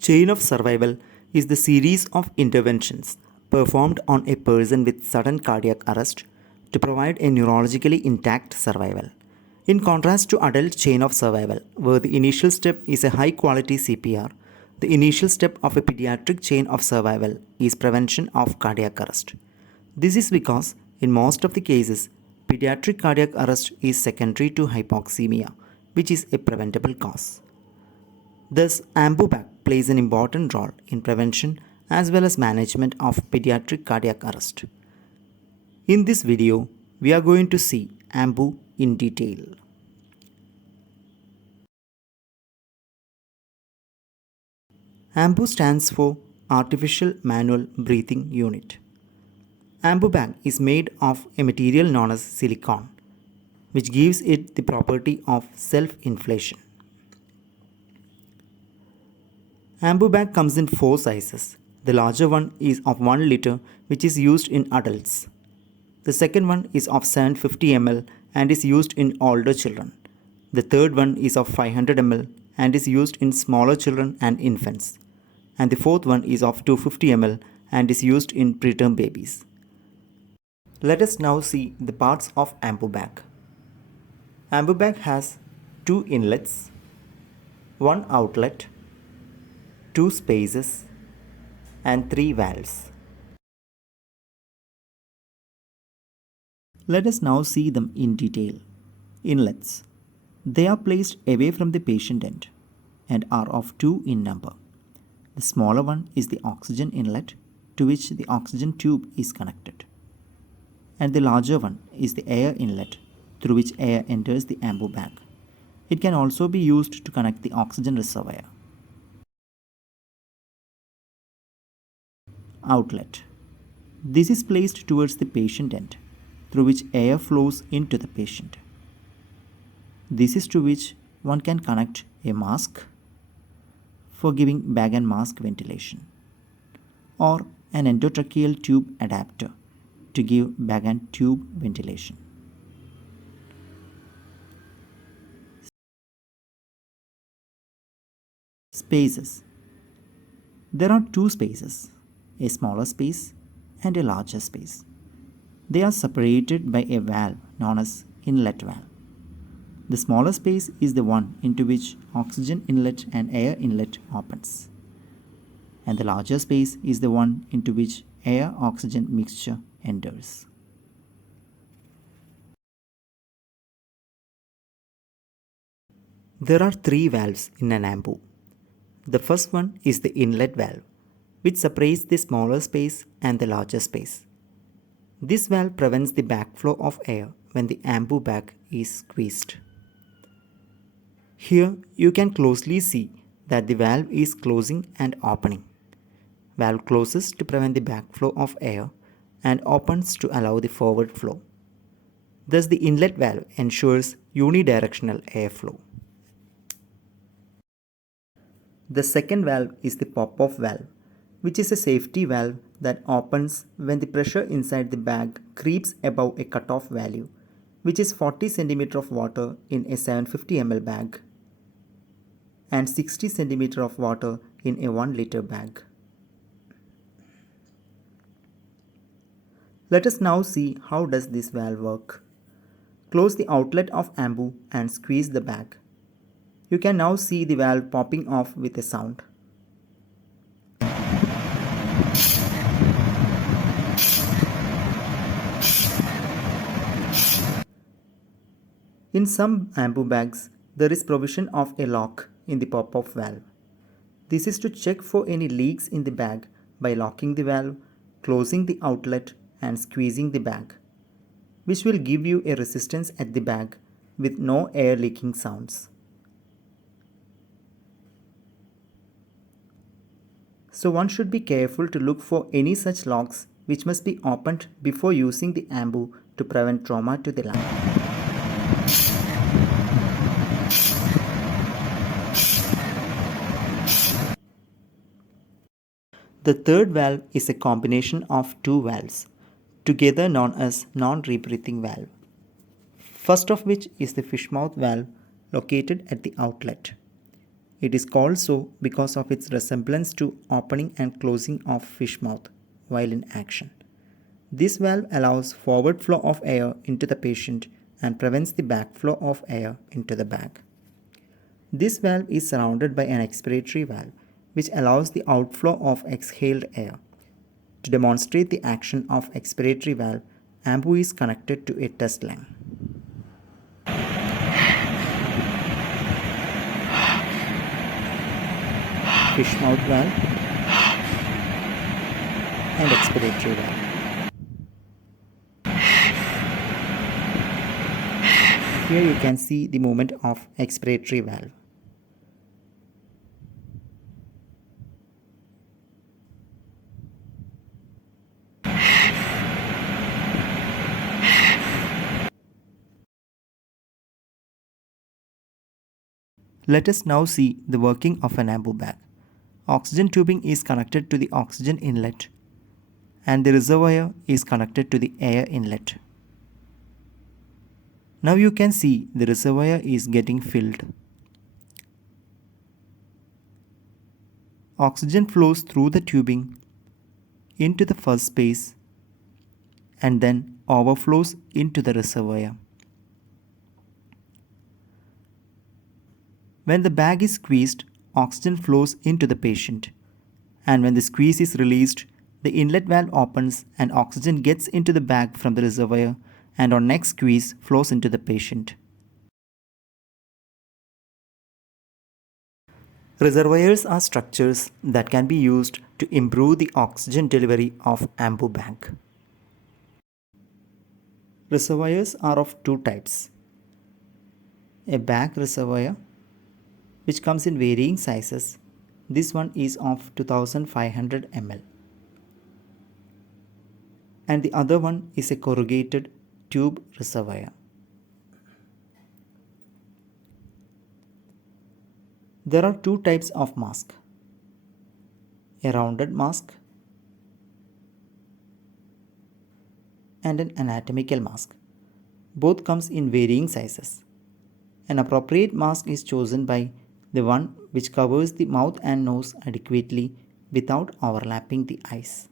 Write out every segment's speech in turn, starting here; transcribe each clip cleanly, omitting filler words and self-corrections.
Chain of survival is the series of interventions performed on a person with sudden cardiac arrest to provide a neurologically intact survival. In contrast to adult chain of survival, where the initial step is a high quality CPR, the initial step of a pediatric chain of survival is prevention of cardiac arrest. This is because, in most of the cases, pediatric cardiac arrest is secondary to hypoxemia, which is a preventable cause. Thus, AmbuBac plays an important role in prevention as well as management of pediatric cardiac arrest. In this video, we are going to see AMBU in detail. AMBU stands for Artificial Manual Breathing Unit. AmbuBac is made of a material known as silicon, which gives it the property of self-inflation. AmbuBac comes in 4 sizes. The larger one is of 1 liter, which is used in adults. The second one is of 750 ml and is used in older children. The third one is of 500 ml and is used in smaller children and infants. And the fourth one is of 250 ml and is used in preterm babies. Let us now see the parts of AmbuBac. AmbuBac has 2 inlets, 1 outlet, 2 spaces and 3 valves. Let us now see them in detail. Inlets. They are placed away from the patient end and are of 2 in number. The smaller one is the oxygen inlet, to which the oxygen tube is connected. And the larger one is the air inlet, through which air enters the AmbuBac. It can also be used to connect the oxygen reservoir. Outlet. This is placed towards the patient end, through which air flows into the patient. This is to which one can connect a mask for giving bag and mask ventilation, or an endotracheal tube adapter to give bag and tube ventilation. Spaces. There are 2 spaces, a smaller space and a larger space. They are separated by a valve known as inlet valve. The smaller space is the one into which oxygen inlet and air inlet opens. And the larger space is the one into which air-oxygen mixture enters. There are 3 valves in an AMBU. The first one is the inlet valve, which separates the smaller space and the larger space. This valve prevents the backflow of air when the AmbuBac is squeezed. Here you can closely see that the valve is closing and opening. Valve closes to prevent the backflow of air and opens to allow the forward flow. Thus the inlet valve ensures unidirectional airflow. The second valve is the pop-off valve, which is a safety valve that opens when the pressure inside the bag creeps above a cutoff value, which is 40 cm of water in a 750 ml bag and 60 cm of water in a 1 liter bag. Let us now see how does this valve work. Close the outlet of AMBU and squeeze the bag. You can now see the valve popping off with a sound. In some AMBU bags, there is provision of a lock in the pop-off valve. This is to check for any leaks in the bag by locking the valve, closing the outlet and squeezing the bag, which will give you a resistance at the bag with no air leaking sounds. So one should be careful to look for any such locks which must be opened before using the AMBU to prevent trauma to the lung. The third valve is a combination of 2 valves, together known as non-rebreathing valve. First of which is the fish mouth valve located at the outlet. It is called so because of its resemblance to opening and closing of fish mouth while in action. This valve allows forward flow of air into the patient and prevents the backflow of air into the bag. This valve is surrounded by an expiratory valve which allows the outflow of exhaled air. To demonstrate the action of expiratory valve, AMBU is connected to a test lung. Fish mouth valve and expiratory valve. Here you can see the movement of expiratory valve. Let us now see the working of an AMBU bag. Oxygen tubing is connected to the oxygen inlet and the reservoir is connected to the air inlet. Now you can see the reservoir is getting filled. Oxygen flows through the tubing into the first space and then overflows into the reservoir. When the bag is squeezed, oxygen flows into the patient, and when the squeeze is released, the inlet valve opens and oxygen gets into the bag from the reservoir and on next squeeze flows into the patient. Reservoirs are structures that can be used to improve the oxygen delivery of AMBU bag. Reservoirs are of two types. A bag reservoir, which comes in varying sizes. This one is of 2500 ml. And the other one is a corrugated tube reservoir. There are two types of mask. A rounded mask and an anatomical mask. Both comes in varying sizes. An appropriate mask is chosen by the one which covers the mouth and nose adequately without overlapping the eyes.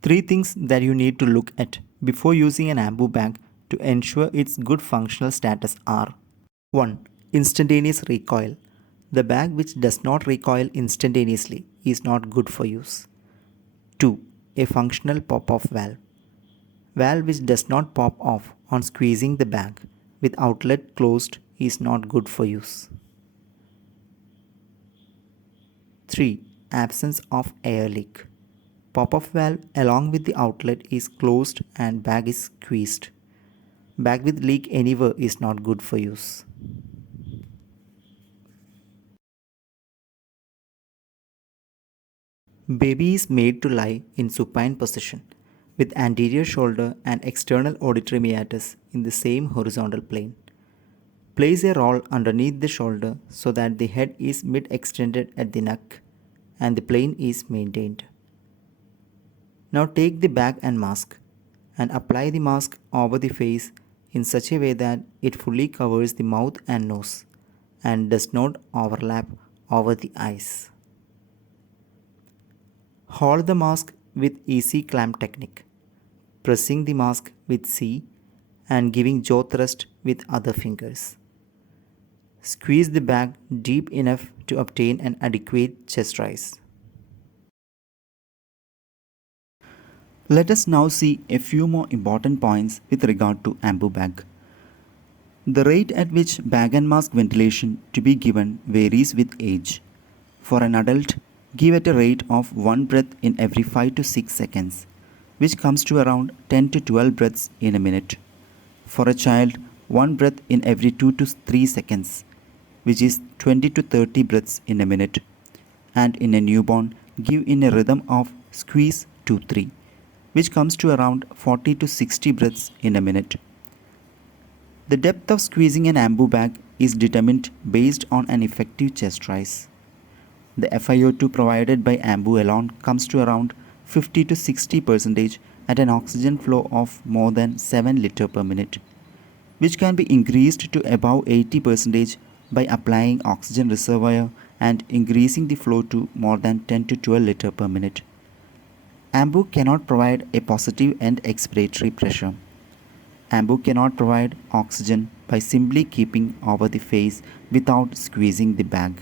Three things that you need to look at before using an AMBU bag to ensure its good functional status are: 1. Instantaneous recoil. The bag which does not recoil instantaneously is not good for use. 2. A functional pop-off valve. Valve which does not pop off on squeezing the bag with outlet closed is not good for use. 3. Absence of air leak. Pop-off valve along with the outlet is closed and bag is squeezed. Bag with leak anywhere is not good for use. Baby is made to lie in supine position with anterior shoulder and external auditory meatus in the same horizontal plane. Place a roll underneath the shoulder so that the head is mid-extended at the neck and the plane is maintained. Now take the bag and mask and apply the mask over the face in such a way that it fully covers the mouth and nose and does not overlap over the eyes. Hold the mask with easy clamp technique, pressing the mask with C and giving jaw thrust with other fingers. Squeeze the bag deep enough to obtain an adequate chest rise. Let us now see a few more important points with regard to AMBU bag. The rate at which bag and mask ventilation to be given varies with age. For an adult, give at a rate of 1 breath in every 5 to 6 seconds, which comes to around 10 to 12 breaths in a minute. For a child, 1 breath in every 2 to 3 seconds, which is 20 to 30 breaths in a minute. And in a newborn, give in a rhythm of squeeze 2-3, which comes to around 40 to 60 breaths in a minute. The depth of squeezing an AMBU bag is determined based on an effective chest rise. The FiO2 provided by AMBU alone comes to around 50 to 60% at an oxygen flow of more than 7 liters per minute. which can be increased to above 80% by applying oxygen reservoir and increasing the flow to more than 10 to 12 liters per minute. AMBU cannot provide a positive end expiratory pressure. AMBU cannot provide oxygen by simply keeping over the face without squeezing the bag.